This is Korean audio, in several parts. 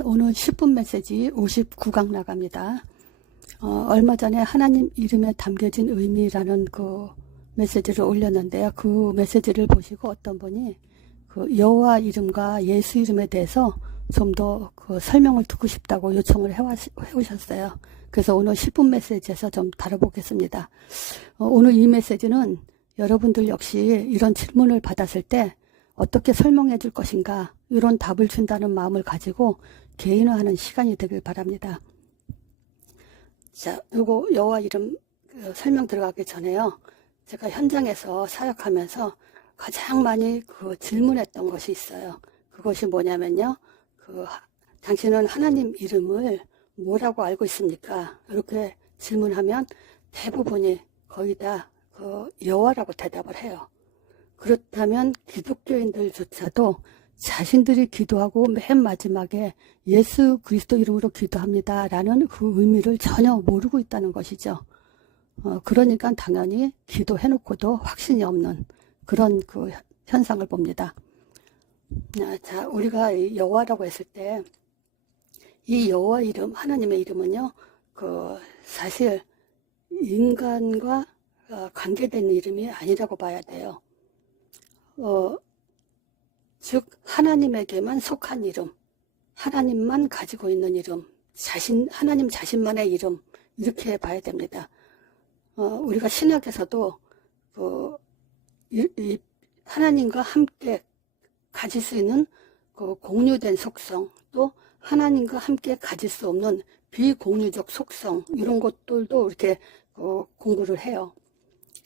오늘 10분 메시지 59강 나갑니다. 얼마 전에 하나님 이름에 담겨진 의미라는 그 메시지를 올렸는데요. 그 메시지를 보시고 어떤 분이 그 여호와 이름과 예수 이름에 대해서 좀 더 그 설명을 듣고 싶다고 요청을 해오셨어요. 그래서 오늘 10분 메시지에서 좀 다뤄보겠습니다. 오늘 이 메시지는 여러분들 역시 이런 질문을 받았을 때 어떻게 설명해 줄 것인가, 이런 답을 준다는 마음을 가지고 개인화하는 시간이 되길 바랍니다. 자, 요거 여호와 이름 설명 들어가기 전에요. 제가 현장에서 사역하면서 가장 많이 그 질문했던 것이 있어요. 그것이 뭐냐면요. 당신은 하나님 이름을 뭐라고 알고 있습니까? 이렇게 질문하면 대부분이 거의 다 여호와라고 대답을 해요. 그렇다면 기독교인들조차도 자신들이 기도하고 맨 마지막에 예수 그리스도 이름으로 기도합니다 라는 그 의미를 전혀 모르고 있다는 것이죠. 그러니까 당연히 기도해놓고도 확신이 없는 그런 그 현상을 봅니다. 자, 우리가 여호와라고 했을 때 이 여호와 이름, 하나님의 이름은요, 사실 인간과 관계된 이름이 아니라고 봐야 돼요. 즉 하나님에게만 속한 이름, 하나님만 가지고 있는 이름, 하나님 자신만의 이름, 이렇게 봐야 됩니다. 우리가 신약에서도 하나님과 함께 가질 수 있는 공유된 속성, 또 하나님과 함께 가질 수 없는 비공유적 속성, 이런 것들도 이렇게 공부를 해요.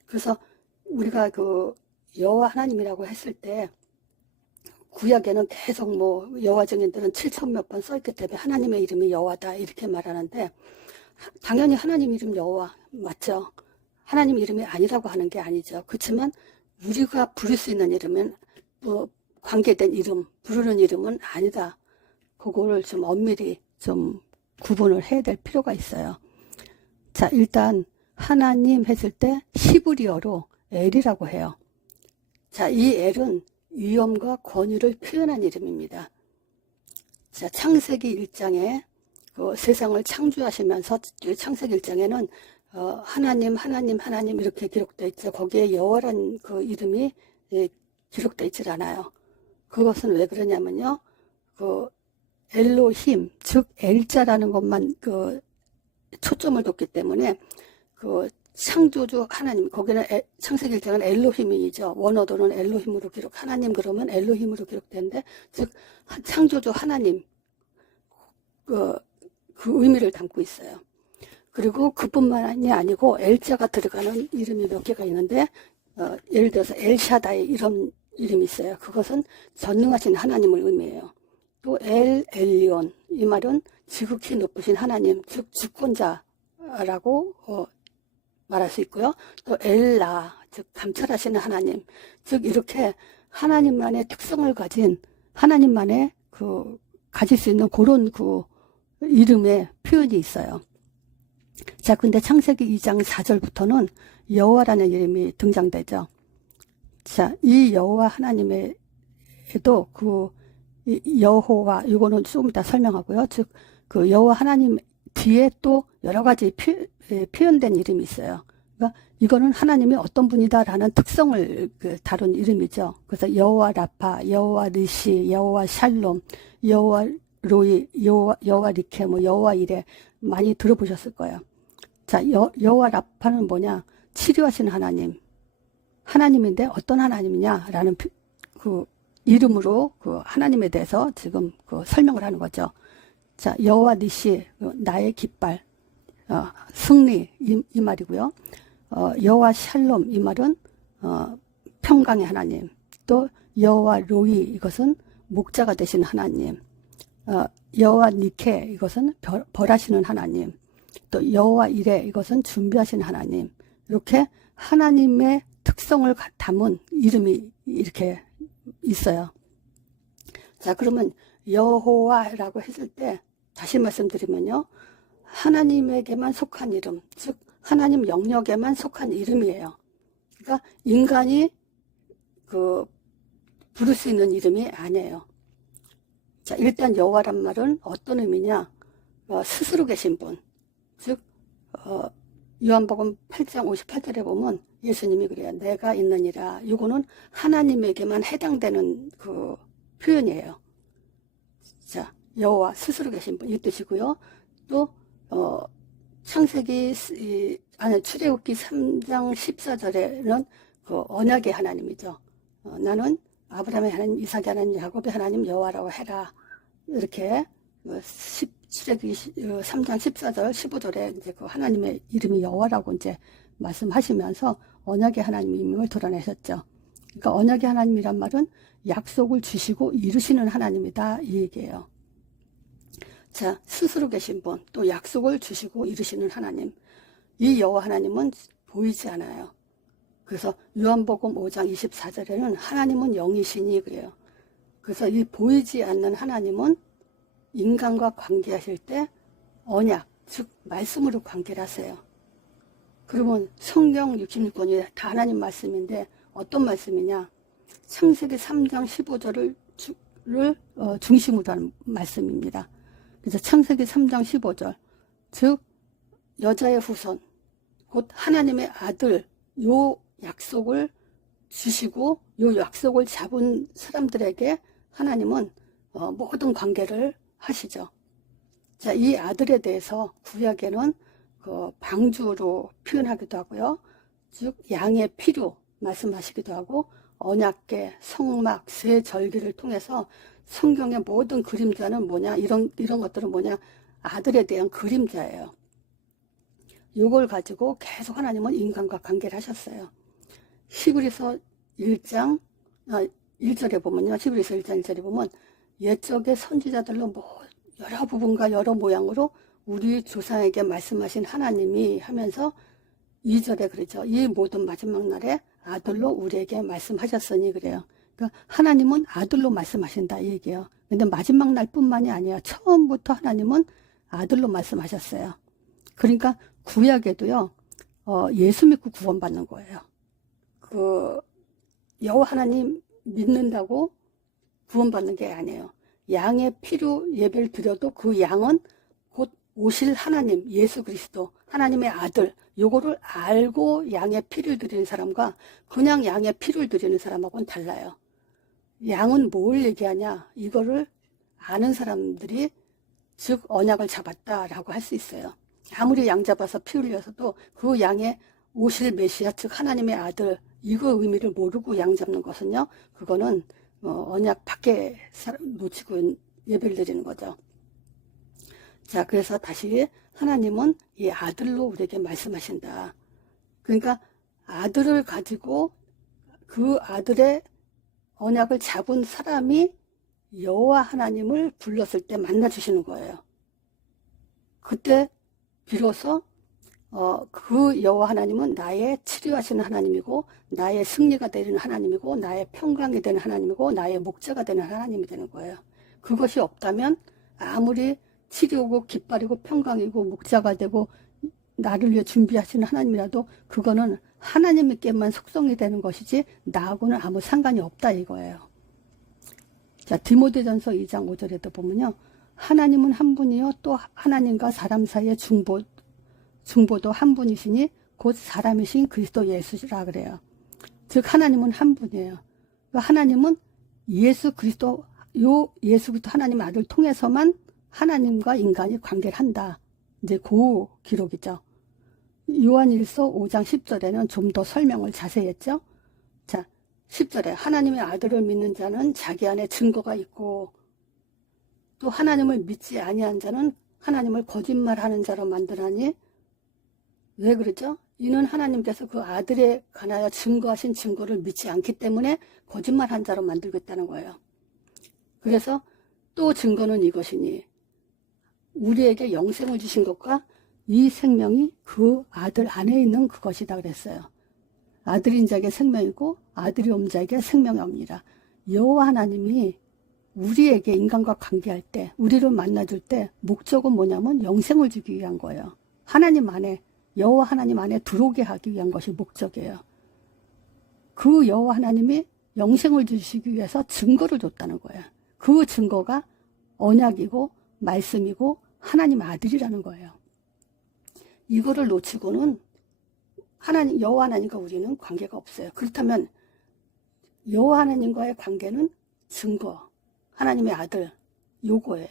그래서 우리가 여호와 하나님이라고 했을 때 구약에는 계속 여호와 증인들은 7,000몇 번 써있기 때문에 하나님의 이름이 여호와다 이렇게 말하는데, 당연히 하나님 이름 여호와 맞죠. 하나님 이름이 아니라고 하는 게 아니죠. 그렇지만 우리가 부를 수 있는 이름은 관계된 이름, 부르는 이름은 아니다. 그거를 좀 엄밀히 좀 구분을 해야 될 필요가 있어요. 자, 일단 하나님 했을 때 히브리어로 엘이라고 해요. 자, 이 엘은 위엄과 권위를 표현한 이름입니다. 자, 창세기 1장에 세상을 창조하시면서 창세기 1장에는 하나님 이렇게 기록되어 있죠. 거기에 여호와란 그 이름이 기록되어 있질 않아요. 그것은 왜 그러냐면요. 엘로힘, 즉 엘자라는 것만 초점을 뒀기 때문에 창조주 하나님, 거기는 창세기 1장은 엘로힘이죠. 원어도는 엘로힘으로 하나님 그러면 엘로힘으로 기록되는데, 즉 창조주 하나님 그 의미를 담고 있어요. 그리고 그뿐만이 아니고 엘자가 들어가는 이름이 몇 개가 있는데, 예를 들어서 엘샤다이 이런 이름이 있어요. 그것은 전능하신 하나님을 의미해요. 또 엘리온, 이 말은 지극히 높으신 하나님, 즉 주권자라고 말할 수 있고요. 또 엘라, 즉 감찰하시는 하나님, 즉 이렇게 하나님만의 특성을 가진, 하나님만의 가질 수 있는 그런 이름의 표현이 있어요. 자, 근데 창세기 2장 4절부터는 여호와라는 이름이 등장되죠. 자, 이 여호와 하나님에도 여호와, 이거는 조금 이따 설명하고요. 즉 여호와 하나님 뒤에 또 여러 가지 표현된 이름이 있어요. 그러니까 이거는 하나님이 어떤 분이다라는 특성을 다룬 이름이죠. 그래서 여호와 라파, 여호와 르시, 여호와 샬롬, 여호와 로이, 여호와 리케, 여호와 이레 많이 들어보셨을 거예요. 자, 여호와 라파는 뭐냐? 치료하시는 하나님인데 어떤 하나님이냐라는 이름으로 하나님에 대해서 지금 설명을 하는 거죠. 자, 여호와 니시, 나의 깃발, 승리, 이 말이고요. 여호와 샬롬, 이 말은 평강의 하나님. 또 여호와 로이, 이것은 목자가 되시는 하나님. 여호와 니케, 이것은 벌하시는 하나님. 또 여호와 이레, 이것은 준비하시는 하나님. 이렇게 하나님의 특성을 담은 이름이 이렇게 있어요. 자, 그러면 여호와라고 했을 때 다시 말씀드리면요, 하나님에게만 속한 이름, 즉 하나님 영역에만 속한 이름이에요. 그러니까 인간이 부를 수 있는 이름이 아니에요. 자, 일단 여호와란 말은 어떤 의미냐? 스스로 계신 분. 즉, 요한복음 8장 58절에 보면 예수님이 그래요. 내가 있느니라. 이거는 하나님에게만 해당되는 그 표현이에요. 자, 여호와 스스로 계신 분 이 뜻이고요. 또 출애굽기 3장 14절에는 그 언약의 하나님이죠. 나는 아브라함의 하나님, 이삭의 하나님, 야곱의 하나님 여호와라고 해라. 이렇게 출애굽기 3장 14절, 15절에 이제 그 하나님의 이름이 여호와라고 이제 말씀하시면서 언약의 하나님임을 드러내셨죠. 그러니까 언약의 하나님이란 말은 약속을 주시고 이루시는 하나님이다 이 얘기예요. 자, 스스로 계신 분, 또 약속을 주시고 이루시는 하나님. 이 여호와 하나님은 보이지 않아요. 그래서 요한복음 5장 24절에는 하나님은 영이시니 그래요. 그래서 이 보이지 않는 하나님은 인간과 관계하실 때 언약, 즉 말씀으로 관계를 하세요. 그러면 성경 66권이 다 하나님 말씀인데 어떤 말씀이냐? 창세기 3장 15절을 중심으로 하는 말씀입니다. 그래서 창세기 3장 15절, 즉 여자의 후손, 곧 하나님의 아들, 요 약속을 주시고 요 약속을 잡은 사람들에게 하나님은 모든 관계를 하시죠. 자, 이 아들에 대해서 구약에는 그 방주로 표현하기도 하고요. 즉 양의 피로 말씀하시기도 하고 언약궤, 성막, 세 절기를 통해서 성경의 모든 그림자는 뭐냐? 이런 것들은 뭐냐? 아들에 대한 그림자예요. 이걸 가지고 계속 하나님은 인간과 관계를 하셨어요. 히브리서 1장 1절에 보면요. 히브리서 1장 1절에 보면 옛적의 선지자들로 여러 부분과 여러 모양으로 우리 조상에게 말씀하신 하나님이 하면서 2절에 그러죠. 이 모든 마지막 날에 아들로 우리에게 말씀하셨으니 그래요. 그러니까 하나님은 아들로 말씀하신다 이 얘기예요. 근데 마지막 날뿐만이 아니에요. 처음부터 하나님은 아들로 말씀하셨어요. 그러니까 구약에도요. 예수 믿고 구원받는 거예요. 그 여호와 하나님 믿는다고 구원받는 게 아니에요. 양의 피로 예배를 드려도 그 양은 곧 오실 하나님, 예수 그리스도, 하나님의 아들, 요거를 알고 양의 피를 드리는 사람과 그냥 양의 피를 드리는 사람하고는 달라요. 양은 뭘 얘기하냐? 이거를 아는 사람들이 즉 언약을 잡았다라고 할 수 있어요. 아무리 양 잡아서 피 흘려서도 그 양의 오실 메시아, 즉 하나님의 아들, 이거 의미를 모르고 양 잡는 것은요, 그거는 언약 밖에 놓치고 예배를 드리는 거죠. 자, 그래서 다시 하나님은 이 아들로 우리에게 말씀하신다. 그러니까 아들을 가지고 그 아들의 언약을 잡은 사람이 여호와 하나님을 불렀을 때 만나주시는 거예요. 그때 비로소 그 여호와 하나님은 나의 치료하시는 하나님이고 나의 승리가 되는 하나님이고 나의 평강이 되는 하나님이고 나의 목자가 되는 하나님이 되는 거예요. 그것이 없다면 아무리 치료고 깃발이고 평강이고 목자가 되고 나를 위해 준비하시는 하나님이라도 그거는 하나님께만 속성이 되는 것이지 나하고는 아무 상관이 없다 이거예요. 자, 디모데전서 2장 5절에도 보면요. 하나님은 한 분이요 또 하나님과 사람 사이의 중보도 한 분이시니 곧 사람이신 그리스도 예수라 그래요. 즉 하나님은 한 분이에요. 하나님은 예수 그리스도 하나님 아들 통해서만 하나님과 인간이 관계를 한다. 이제 그 기록이죠. 요한일서 5장 10절에는 좀 더 설명을 자세히 했죠. 자, 10절에 하나님의 아들을 믿는 자는 자기 안에 증거가 있고 또 하나님을 믿지 아니한 자는 하나님을 거짓말하는 자로 만드나니 왜 그러죠? 이는 하나님께서 그 아들에 관하여 증거하신 증거를 믿지 않기 때문에 거짓말한 자로 만들고 있다는 거예요. 그래서 또 증거는 이것이니 우리에게 영생을 주신 것과 이 생명이 그 아들 안에 있는 그것이다 그랬어요. 아들인 자에게 생명이고 아들이 없는 자에게 생명이 옵니다. 여호와 하나님이 우리에게 인간과 관계할 때 우리를 만나줄 때 목적은 뭐냐면 영생을 주기 위한 거예요. 하나님 안에 여호와 하나님 안에 들어오게 하기 위한 것이 목적이에요. 그 여호와 하나님이 영생을 주시기 위해서 증거를 줬다는 거예요. 그 증거가 언약이고 말씀이고 하나님의 아들이라는 거예요. 이거를 놓치고는 하나님, 여호와 하나님과 우리는 관계가 없어요. 그렇다면 여호와 하나님과의 관계는 증거, 하나님의 아들, 요거예요.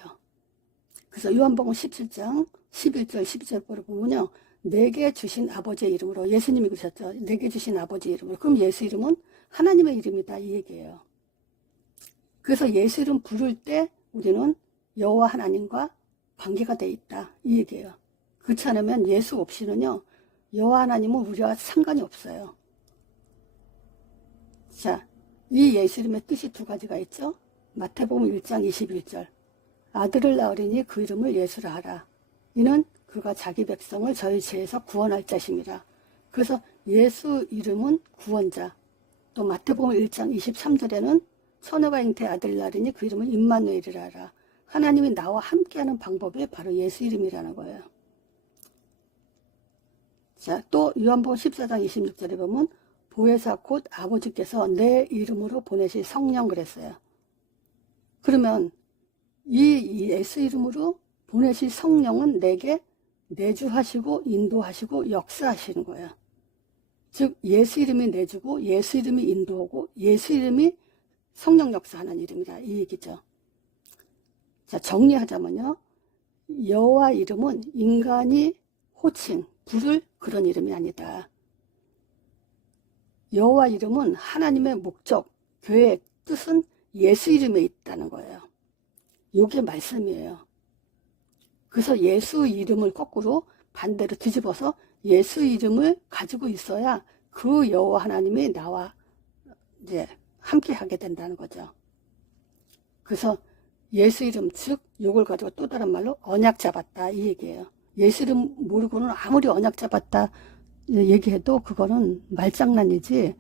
그래서 요한복음 17장 11절 12절 보면요, 내게 주신 아버지의 이름으로, 예수님이 그러셨죠. 내게 주신 아버지의 이름으로. 그럼 예수 이름은 하나님의 이름이다, 이 얘기예요. 그래서 예수 이름 부를 때 우리는 여호와 하나님과 관계가 돼 있다, 이 얘기예요. 그렇지 않으면 예수 없이는요, 여호와 하나님은 우리와 상관이 없어요. 자, 이 예수 이름의 뜻이 두 가지가 있죠. 마태복음 1장 21절. 아들을 낳으리니 그 이름을 예수라 하라. 이는 그가 자기 백성을 저희 죄에서 구원할 자심이라. 그래서 예수 이름은 구원자. 또 마태복음 1장 23절에는 처녀가 잉태 아들을 낳으리니 그 이름은 임마누엘이라 하라. 하나님이 나와 함께하는 방법이 바로 예수 이름이라는 거예요. 자, 또 요한복음 14장 26절에 보면 보혜사 곧 아버지께서 내 이름으로 보내실 성령 그랬어요. 그러면 이 예수 이름으로 보내실 성령은 내게 내주하시고 인도하시고 역사하시는 거예요. 즉 예수 이름이 내주고 예수 이름이 인도하고 예수 이름이 성령 역사하는 이름이다, 이 얘기죠. 자, 정리하자면요, 여호와 이름은 인간이 호칭, 부를 그런 이름이 아니다. 여호와 이름은 하나님의 목적, 계획, 뜻은 예수 이름에 있다는 거예요. 이게 말씀이에요. 그래서 예수 이름을 거꾸로 반대로 뒤집어서 예수 이름을 가지고 있어야 그 여호와 하나님이 나와 이제 함께 하게 된다는 거죠. 그래서 예수 이름, 즉 요걸 가지고 또 다른 말로 언약 잡았다, 이 얘기예요. 예수 이름 모르고는 아무리 언약 잡았다 얘기해도 그거는 말장난이지,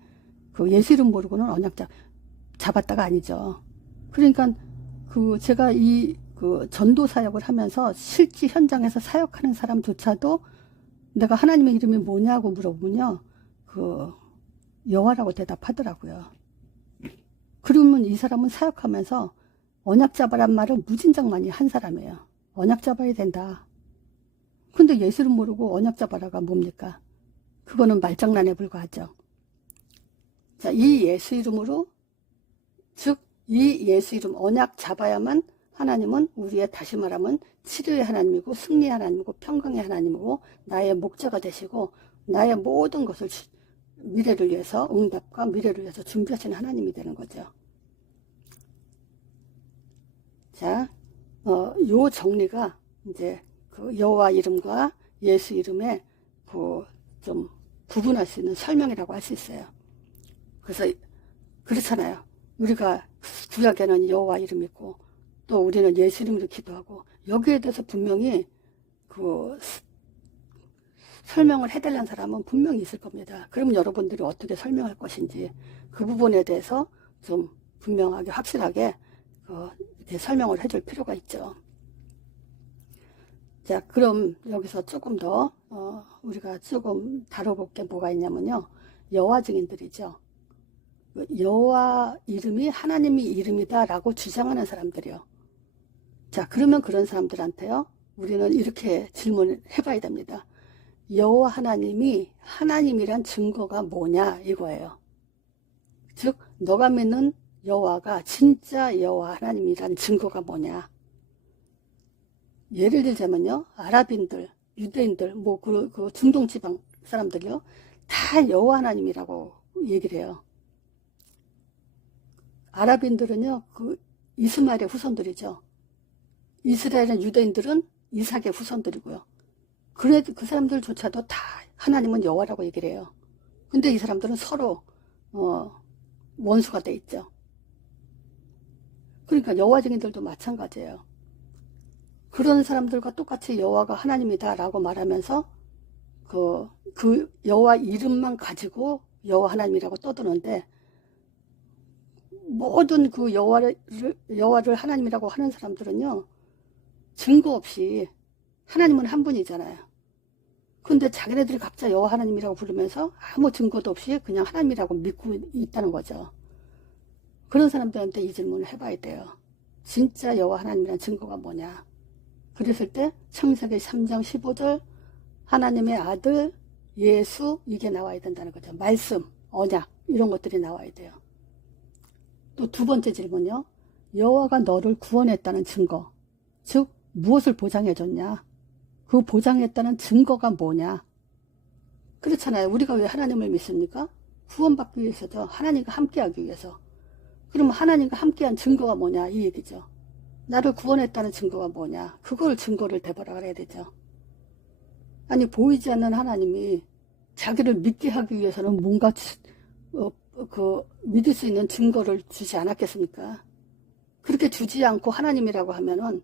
그 예수 이름 모르고는 언약 잡았다가 아니죠. 그러니까 그 제가 그 전도 사역을 하면서 실제 현장에서 사역하는 사람조차도 내가 하나님의 이름이 뭐냐고 물어보면요, 그 여호와라고 대답하더라고요. 그러면 이 사람은 사역하면서 언약 잡아란 말을 무진장 많이 한 사람이에요. 언약 잡아야 된다. 근데 예수를 모르고 언약 잡아라가 뭡니까? 그거는 말장난에 불과하죠. 자, 이 예수 이름으로, 즉 이 예수 이름 언약 잡아야만 하나님은 우리의, 다시 말하면 치료의 하나님이고 승리의 하나님이고 평강의 하나님이고 나의 목자가 되시고 나의 모든 것을 미래를 위해서, 응답과 미래를 위해서 준비하시는 하나님이 되는 거죠. 자, 요 정리가 이제 그 여호와 이름과 예수 이름의 그 좀 구분할 수 있는 설명이라고 할 수 있어요. 그래서 그렇잖아요. 우리가 구약에는 여호와 이름 있고 또 우리는 예수 이름으로 기도하고 여기에 대해서 분명히 그 설명을 해달라는 사람은 분명히 있을 겁니다. 그럼 여러분들이 어떻게 설명할 것인지 그 부분에 대해서 좀 분명하게 확실하게 이렇게 설명을 해줄 필요가 있죠. 자, 그럼 여기서 조금 더 우리가 조금 다뤄볼 게 뭐가 있냐면요, 여호와 증인들이죠. 여호와 이름이 하나님의 이름이다 라고 주장하는 사람들이요. 자, 그러면 그런 사람들한테요, 우리는 이렇게 질문을 해봐야 됩니다. 여호와 하나님이 하나님이란 증거가 뭐냐, 이거예요. 즉 너가 믿는 여호와가 진짜 여호와 하나님이란 증거가 뭐냐. 예를 들자면요, 아랍인들, 유대인들, 뭐 그 중동 지방 사람들이요, 다 여호와 하나님이라고 얘기를 해요. 아랍인들은요, 그 이스마엘의 후손들이죠. 이스라엘의 유대인들은 이삭의 후손들이고요. 그래도 그 사람들조차도 다 하나님은 여호와라고 얘기를 해요. 근데 이 사람들은 서로 원수가 돼 있죠. 그러니까 여호와 증인들도 마찬가지예요. 그런 사람들과 똑같이 여호와가 하나님이다 라고 말하면서 그 여호와 이름만 가지고 여호와 하나님이라고 떠드는데, 모든 그 여호와를 하나님이라고 하는 사람들은요, 증거 없이, 하나님은 한 분이잖아요. 근데 자기네들이 각자 여호와 하나님이라고 부르면서 아무 증거도 없이 그냥 하나님이라고 믿고 있다는 거죠. 그런 사람들한테 이 질문을 해봐야 돼요. 진짜 여호와 하나님이라는 증거가 뭐냐. 그랬을 때 창세기 3장 15절 하나님의 아들 예수 이게 나와야 된다는 거죠. 말씀, 언약 이런 것들이 나와야 돼요. 또 두 번째 질문요. 여호와가 너를 구원했다는 증거, 즉 무엇을 보장해줬냐. 그 보장했다는 증거가 뭐냐. 그렇잖아요. 우리가 왜 하나님을 믿습니까? 구원받기 위해서죠. 하나님과 함께하기 위해서. 그럼 하나님과 함께한 증거가 뭐냐 이 얘기죠. 나를 구원했다는 증거가 뭐냐. 그걸 증거를 대보라 그래야 되죠. 아니 보이지 않는 하나님이 자기를 믿게 하기 위해서는 뭔가 믿을 수 있는 증거를 주지 않았겠습니까? 그렇게 주지 않고 하나님이라고 하면은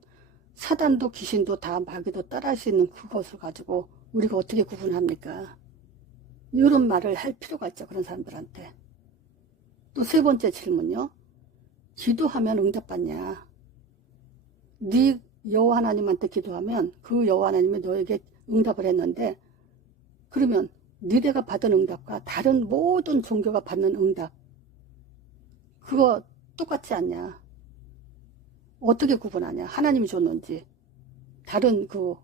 사단도 귀신도 다 마귀도 따라할 수 있는 그것을 가지고 우리가 어떻게 구분합니까? 이런 말을 할 필요가 있죠. 그런 사람들한테. 또 세 번째 질문요. 기도하면 응답받냐. 네 여호와 하나님한테 기도하면 그 여호와 하나님이 너에게 응답을 했는데 그러면 너희가 받은 응답과 다른 모든 종교가 받는 응답 그거 똑같지 않냐. 어떻게 구분하냐. 하나님이 줬는지 다른 그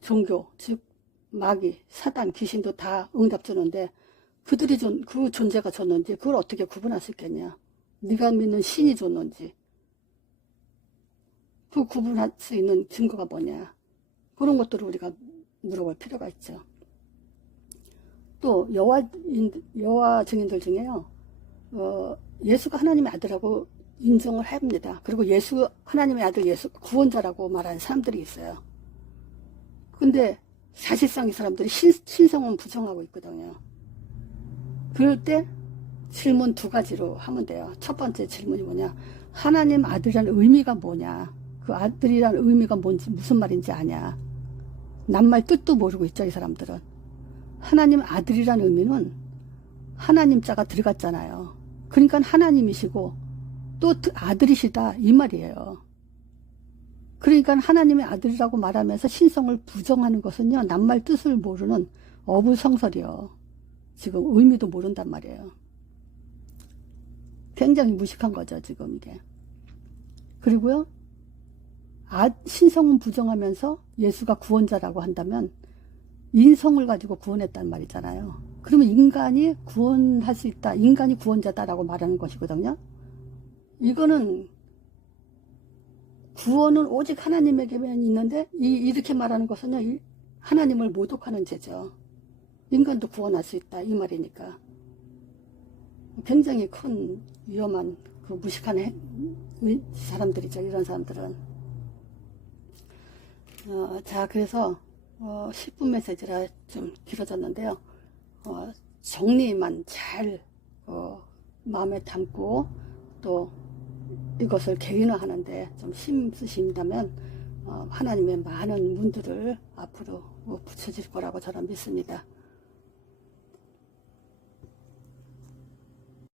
종교 즉 마귀 사단 귀신도 다 응답 주는데 그들이 그 존재가 줬는지 그걸 어떻게 구분할 수 있겠냐. 네가 믿는 신이 줬는지 그 구분할 수 있는 증거가 뭐냐. 그런 것들을 우리가 물어볼 필요가 있죠. 또 여호와 증인들 중에요. 예수가 하나님의 아들하고 인정을 합니다. 그리고 예수 하나님의 아들 예수 구원자라고 말하는 사람들이 있어요. 근데 사실상 이 사람들이 신성은 부정하고 있거든요. 그럴 때 질문 두 가지로 하면 돼요. 첫 번째 질문이 뭐냐. 하나님 아들이라는 의미가 뭐냐. 그 아들이라는 의미가 뭔지 무슨 말인지 아냐. 낱말 뜻도 모르고 있죠. 이 사람들은. 하나님 아들이라는 의미는 하나님 자가 들어갔잖아요. 그러니까 하나님이시고 또 아들이시다 이 말이에요. 그러니까 하나님의 아들이라고 말하면서 신성을 부정하는 것은요. 낱말 뜻을 모르는 어부성설이요. 지금 의미도 모른단 말이에요. 굉장히 무식한 거죠. 지금 이게. 그리고요. 신성은 부정하면서 예수가 구원자라고 한다면 인성을 가지고 구원했단 말이잖아요. 그러면 인간이 구원할 수 있다. 인간이 구원자다라고 말하는 것이거든요. 이거는 구원은 오직 하나님에게만 있는데 이렇게 말하는 것은요. 하나님을 모독하는 죄죠. 인간도 구원할 수 있다. 이 말이니까. 굉장히 큰 위험한 그 무식한 사람들이죠. 이런 사람들은. 자 그래서 10분 메시지라 좀 길어졌는데요. 정리만 잘 마음에 담고 또 이것을 개인화하는데 좀 힘 쓰신다면 하나님의 많은 문들을 앞으로 붙여질 거라고 저는 믿습니다.